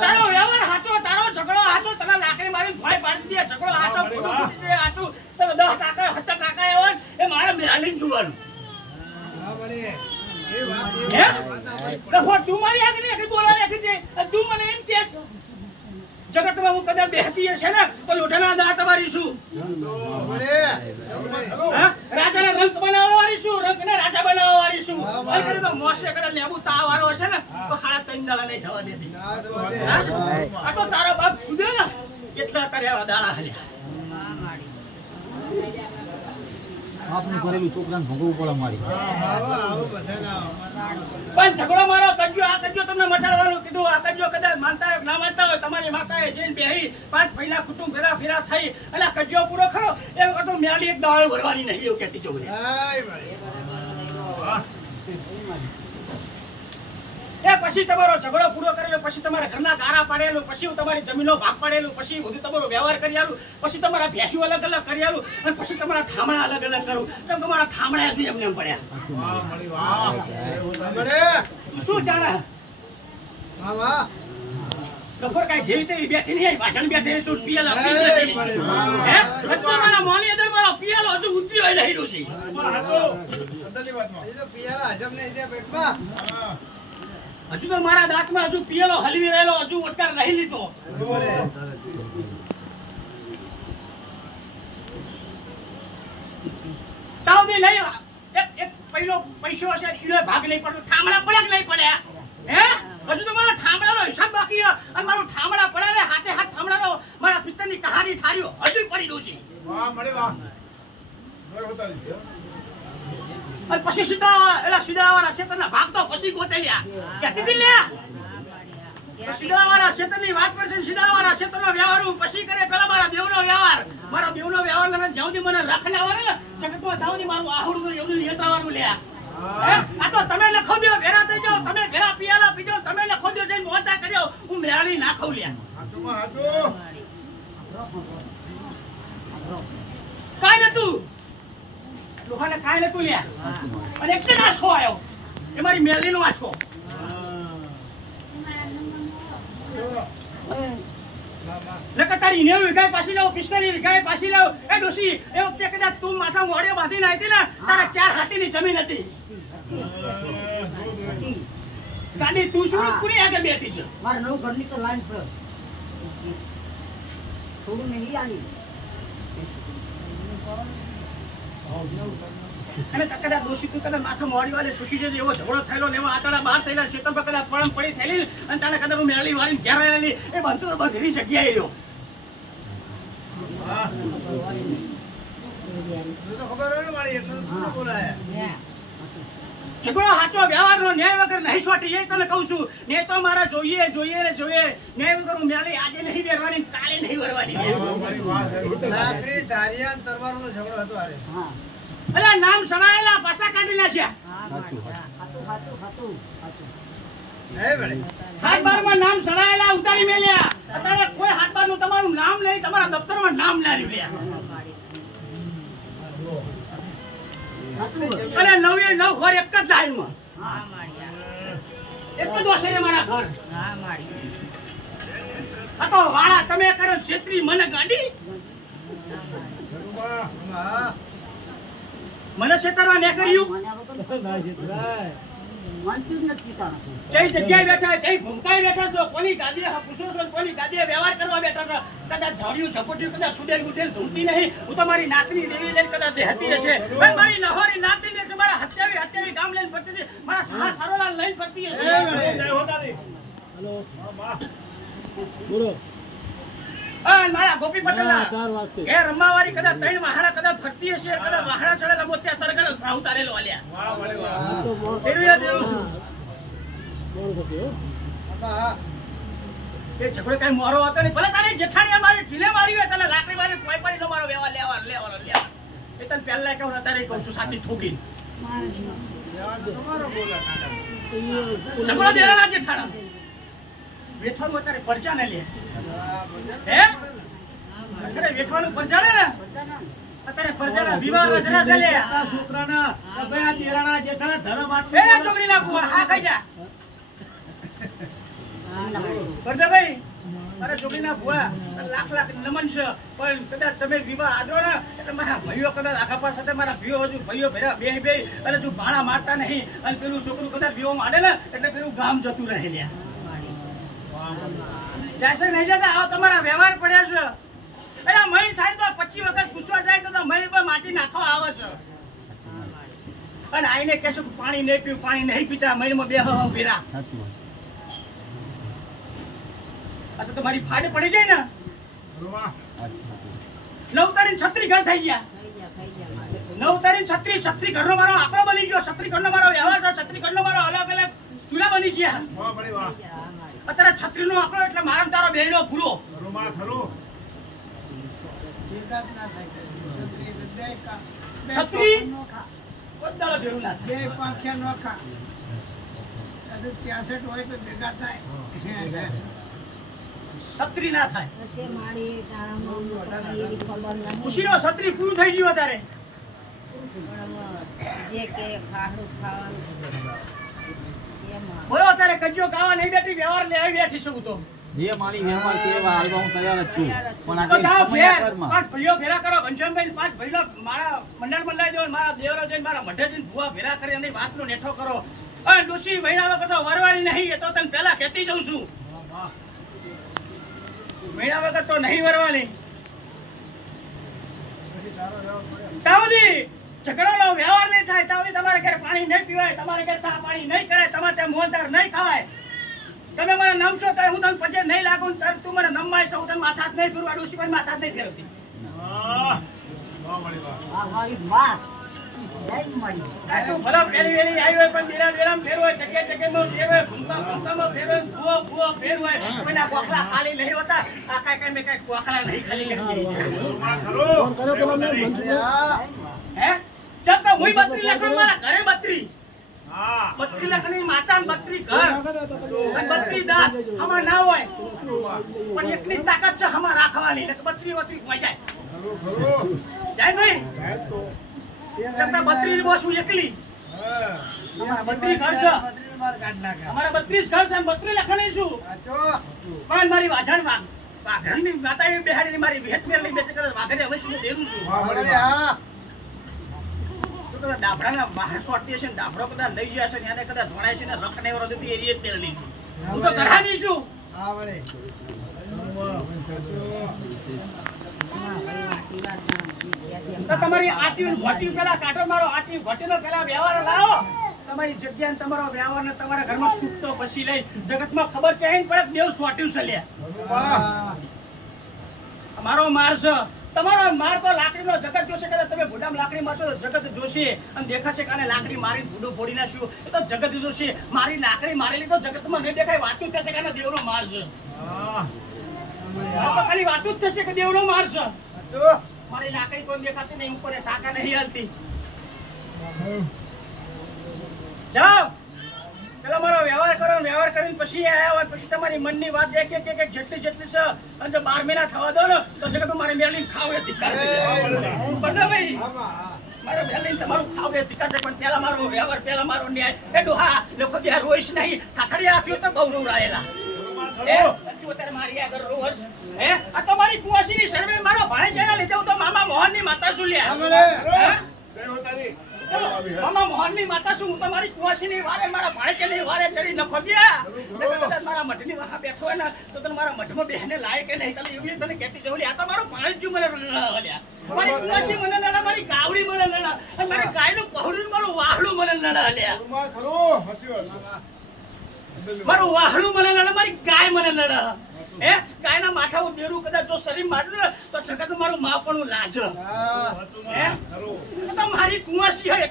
તારો વ્યવહાર હાચો તારો ઝઘડો હાચો તને લાકડી મારી ભોય પાડી દે ઝઘડો હાચો ખોટું ફૂટી દે હાચું તને દસ ટાકા સત્તર ટાકા એવો હોય એ મારે મેલીને જોવાનું. હે લફો તું મારી આગળ એકલી બોલાવે એકલી છે તું મને એમ કેસ જગતમાં હું કદાચ બેહતી હશે ને તો લોઢાના દાંત શું હા? રાજાને રંક બનાવવા વાળી શું રંકને રાજા બનાવવા વાળી શું અને કદાચ મોસે કદાચ લેબુ તાવ વાળો હશે ને તો સાડા ત્રણ દાડા નહીં જવા દેતી આ તો તારો બાપ કૂદે ને એટલા તારે દાડા હાલ્યા. આપનું કરેલું છોકરાને ભોગવવું પડે મારી. પણ ઝઘડો મારો કજ્યો આ કજ્યો તમને મટાડવાનું કીધું. આ કજ્યો કદાચ માનતા હોય ના માનતા હોય તમારી માતાએ જઈને બેહી પાંચ પહેલા કુટુંબ ફેરા ફેરા થઈ અને આ કજ્યો પૂરો ખરો એ વખત મ્યાલી મેલી એક દાળ ભરવાની નહીં એવું કહેતી ચોરી એ પછી તમારો ઝઘડો પૂરો કરેલો પછી તમારા ઘરના ગારા પાડેલું પછી હું તમારી જમીનનો ભાગ પાડેલું પછી બધું તમારો વ્યવહાર કરી આલું પછી તમારા ભેંસું અલગ અલગ કરી આલું અને પછી તમારા ઠામણા અલગ અલગ કરું. તો તમારા ઠામણા હજુ એમને એમ પડ્યા. તું શું જાણે? ગફર કાંઈ જેવી તેવી બેઠી નહીં ભાષણ બેઠી શું હે? અથવા મારા મોની અંદર મારા પિયલ હજુ ઉતર્યો ય નહીં ડોશી હજુ તો મારા દાંતમાં હજુ પીએલો હલવી રહેલો, હજુ ઓટકાર નહીં લીધો. તાવની નહીં એક એક પહેલો પૈસો હશે ઈનો ભાગ નહીં પડતો. ઠામડા પડ્યા કે નહીં પડ્યા હે? હજુ તો મારા ઠામડાનો હિસાબ બાકી છે. અને મારો ઠામડા પડ્યા ને, હાથે હાથ ઠામડાનો મારા પિત્તરની કહાની થાર્યો હજુ પડી ડોશી અને પછી સીધા એલા સીધાવાળા શેતરના ભાગ તો પછી ગોતેલ્યા. કહેતી હતી લ્યા સીધાવાળા શેતરની વાત પર છે સીધાવાળા શેતરનો વ્યવહાર હું પછી કરે. પેલા મારા દેવનો વ્યવહાર. મારો દેવનો વ્યવહાર લઈને જ્યાં સુધી મને રાખી લાવવાનો ને જગતમાં ત્યાં સુધી મારું આહુડું એવું યતાવાનું લ્યા આ તો તમે લખો દો ભેરા થઈ જાઓ તમે ભેરા પિયાલા પીજો તમે લખો દો જઈને મોટા કર્યો હું મેળાની ના ખાઉં લ્યા કાંઈ નતું. લોહાને કાંઈ નતું લ્યા. અને એક જ આંચકો આવ્યો. એ મારી મેલીનો આંચકો. નકર તારી નેવું વીઘાએ પાછી લાવ પિસ્તાલીસ વીઘાએ પાછી લાવ. એ ડોશી એ વખતે કદાચ તું માથા મોઢે બાંધીને નાખી ને તારા ચાર હાથીની જમીન હતી. ગાડી તું શું કુની આગળ બેઠી છે? મારે નવ ઘરની તો લાઈન થોડું નહીં અને કદાચ દોષી તું કદાચ માથા મોડી વાળી ખુશી જજે એવો ઝઘડો થયેલો ને એવો આતડા બહાર થયેલા શેતમ પર કદાચ પરમ પડી થયેલી અને તારે કદાચ હું મેળવી વાળી ઘેર રહેલી એ બંધુ બધી જગ્યાએ રહ્યો. ઝઘડો સાચો વ્યવહારનો ન્યાય વગર નહીં છોટી જાય તને કહું છું. ને તો મારા જોઈએ જોઈએ ને જોઈએ. ન્યાય વગર હું મેળી આજે નહીં વેરવાની કાલે નહીં વરવાની. હા અરે નામ સણાયેલા પાછા કાઢી નાખ્યા. હા સાચું, ખાતું ખાતું ખાતું હાથ બારમાં નામ સણાયેલા ઉતારી મેલ્યા. અત્યારે કોઈ હાથ બારનું તમારું નામ નહીં તમારા દફતરમાં નામ ના રહ્યું લ્યા. ખાતું અને નવે નવ ઘર એક જ લાઈનમાં હા એક જ ઓસરે મારા ઘર હા આ તો વાળા તમે કરો છેત્રી મને ગાડી મને છેતરવા ને કર્યું માનતું જ નથી તારા જઈ જગ્યાએ બેઠા જઈ ભૂમકાએ બેઠા છો કોની ગાદીએ પૂછો છો કોની ગાદીએ વ્યવહાર કરવા બેઠા છો? કદાચ ઝાડિયું કદાચ સુડેલ ગુડેલ ધૂમતી નહીં. હું તો મારી નાતની દેવી લઈને કદાચ હશે. પણ મારી લહોરી નાતની ને મારા હત્યાવી હત્યાવી ગામ લઈને ફરતી છે. મારા સહા સારોલાલ લઈને ફરતી હશે. મારા ગોપી પટેલના ચાર વાગશે ઘેર રમવાવાળી કદાચ ત્રણ વાહણા કદાચ ફરતી હશે કદાચ વાહણા ચડેલા ત્યાં તરગડ ભાવ તારેલો આલ્યા. એ ઝઘડો કઈ મારો હતો નહીં. ભલે તારી જેઠાણી મારી ઢીલે મારી હોય તને લાકડી મારી કોઈ પણ નો મારો વ્યવહાર લેવા લેવાનો લેવાનો એ તને પહેલા કહું અત્યારે કહું છું સાચી ઠોકી ઝઘડો દેવાના જેઠાણા. વેઠવાનું અત્યારે પરચા ને લે હે? અત્યારે વેઠવાનું પરચા ને અત્યારે પરચાના વિવાહ રચના છે લે. છોકરાના ભાઈ દેરાણા જેઠાણા ધરમ એ છોકરી ના બુઆ હા ખાઈ જા. હા વરદાભાઈ મારા છોકરીના ભુવા લાખ લાખ નમન છે. પણ કદાચ તમે વિવાહ આદરો ને, એટલે મારા ભાઈઓ કદાચ આખા પાસે મારા ભાઈઓ હજુ ભાઈઓ ભેરા બે બે અને જો ભાણા મારતા નહીં, અને પેલું છોકરું કદાચ વિવાહ માંડે ને, એટલે પેલું ગામ જતું રહે લ્યા. જશે નહીં જતા આવો તમારા વ્યવહાર પડ્યા છે. અરે મહી થાય તો પચીસ વખત પૂછવા જાય તો મહી પર માટી નાખવા આવે છે. અને આઈને કહેશું પાણી નહીં પીવું પાણી નહીં પીતા મહીમાં બે હવા આ તો તમારી ફાડે પડી જાય ને. નવ તારીખ છત્રી ઘર થઈ ગયા. નવ તારીખ છત્રી છત્રી ઘરનો મારો આંકડો બની ગયો. છત્રી ઘરનો મારો વ્યવહાર છે છત્રી ઘરનો મારો અલગ અલગ ચૂલા બની ગયા. થઈ છત્રી નો અત્યારે છત્રીનો આંકડો એટલે મારા ને તારો બેનો પૂરો છત્રી બે પાંખ્યા નોખા હજુ ત્યાસઠ હોય તો ભેગા થાય. છત્રી ના થાય. એવી ખબર છત્રી પૂરું થઈ ગયું અત્યારે. જે કે ખાવાનું. બોલો અત્યારે કજો કાવા નહીં બેઠી વ્યવહાર લે આવી બેઠી છું તો. જે મારી વ્યવહાર એવા હાલવા હું તૈયાર જ છું. પણ આ કઈ જાઓ કરમાં. પાંચ ભાઈઓ ભેરા કરો ઘનશ્યામભાઈ પાંચ ભાઈનો મારા મંડળ મંડળાઈ દો મારા દેવરો જઈને મારા મઢે જઈને ભૂવા ભેરા કરી અને વાતનો નેઠો કરો. અને ડોશી મહિના વગર તો વરવારી નહીં એ તો તને પહેલા કહેતી જઉં છું. મહિના વગર તો નહીં વરવાની. તાવદી ઝઘડોનો વ્યવહાર નહીં થાય તાવદી તમારે ઘરે પાણી નહીં પીવાય તમારે ઘરે ચા પાણી નહીં કરાય તમારે ત્યાં મોહનદાર નહીં ખવાય. તમે મને નમશો ત્યારે હું તને પછી નહીં લાગુ ત્યારે તું મને નમવાય છો હું તને માથા જ નહીં ફેરવાડું ડોશી કોઈ માથા જ નહીં ફેરવતી? આ મળી આ તો. હે બત્રી લખું મારા ઘરે બત્રી બત્રી લખની માતા ને બત્રી ઘર અને બત્રી દાંત. આમાં ના હોય. પણ એકની તાકાત છે આમાં રાખવાની એટલે બત્રી બત્રી હોય જાય. જાય નહીં? છતાં બત્રી ની બોસ હું એકલી. અમારા બત્રી ઘર છે. અમારા બત્રીસ ઘર છે અને બત્રી લખણી છું. પણ મારી વાજણ વાગ વાઘરણની માતા બેહાડેલી મારી ભેટ મેં લઈ બેઠી કરે વાઘરે હવે શું દેરું છું? કદાચ ડાભડાના બહાર સોટતી હશે ને કદાચ લઈ ગયા છે ને એને કદાચ ધોણાય છે ને રખને એવો દીધી એરી જ છું. હું તો કરાની છું. તો તમારી આટી ઘોટી પેલા કાંટો મારો આટી ઘોટીનો પેલા વ્યવહાર લાવો. તમારી જગ્યા ને તમારો વ્યવહાર ને તમારા ઘરમાં સુખ તો પછી લઈ જગતમાં ખબર ક્યાંય પડે કે દેવ સોટ્યું છે લે મારો માર છે. તમારો માર તો લાકડીનો જગત જોશે કદાચ તમે ભૂડામાં લાકડી મારશો તો જગત જોશે. અને દેખાશે કાને લાકડી મારી ભૂડું ફોડી નાખ્યું. એ તો જગત જોશે. મારી લાકડી મારેલી તો જગતમાં નહીં દેખાય, વાતું થશે કાને દેવનો માર આ ખાલી વાતું જ થશે કે દેવનો માર છે મારી લાકડી કોઈ દેખાતી નહીં ઉપર ટાંકા નહીં હાલતી. જાઓ. પેલા મારો વ્યવહાર કરો વ્યવહાર કરીને પછી આવ્યા હોય પછી તમારી મનની વાત એક એક એક જેટલી જેટલી છે અને જો બાર મહિના થવા દો ને તો જગત મારે મેલી ખાવ એ ધિક્કાર છે બંને ભાઈ મારે મેલી તમારું ખાવ એ ધિક્કાર છે પણ પેલા મારો વ્યવહાર પેલા મારો ન્યાય એ ડોહા લોકો ત્યાં રોઈશ નહીં ઠાઠડિયા આપ્યું તો ગૌરવ રાયેલા એ તું અત્યારે મારી આગળ રોવસ હે આ તો મારી કુવાસીની સર્વે મારો ભાઈ જેના લીધે હું તો મામા મોહનની માતા શું લ્યા હે? મામા મોહનની માતા શું? હું તમારી કુવાસીની વારે મારા ભાણેજની વારે ચડી નખો ગયા. કદાચ મારા મઢની વાહા બેઠો હોય ને તો તને મારા મઢમાં બેહને લાયક કે નહીં. તમે એવી તને કહેતી જવું આ તો મારો ભાણેજ મને લડ્યા મારી કુવાસી મને લડા મારી ગાવડી મને લડા અને મારી ગાયનું પહોળું મારું વાહડું મને લડા લ્યા. મારું વાહડું મને લડા મારી ગાય મને લડે હે? કાયના માથા દેરું કદાચ જો શરીર માટું ને તો સગત મારું માપણું લાજ. હે તો મારી. કુંવાસી હોય